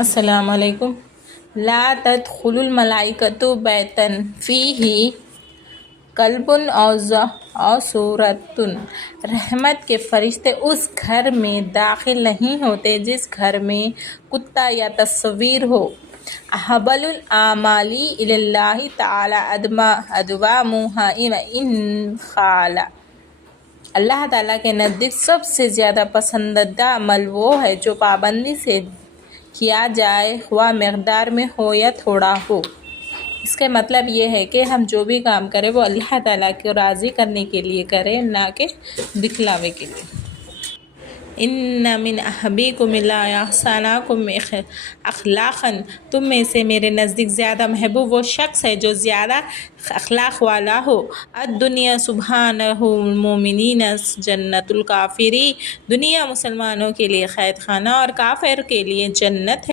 अस्सलाम वालेकुम। ला तदखुलुल मलाइकतु बैतन फ़ीही कल्बुन औ सूरतुन। रहमत के फरिश्ते उस घर में दाखिल नहीं होते जिस घर में कुत्ता या तस्वीर हो। अहब्बुल आमाली इलल्लाहि तआला अदवामुहा व इन खाला। अल्लाह ताला के नज़दीक सबसे ज़्यादा पसंदीदा अमल वो है जो पाबंदी से किया जाए, ख्वाह मकदार में हो या थोड़ा हो। इसके मतलब ये है कि हम जो भी काम करें वो अल्लाह ताला को राज़ी करने के लिए करें, ना कि दिखलावे के लिए। इन्ना मिन अहब्बिकुम ला अहसनाकुम अखलाक़न। तुम में से मेरे नज़दीक ज़्यादा महबूब वो शख्स है जो ज़्यादा अखलाक़ वाला हो। दुनिया सुब्हानहुल मोमिनीन जन्नतुल काफ़िरी। दुनिया मुसलमानों के लिए क़ैद खाना और काफिर के लिए जन्नत है।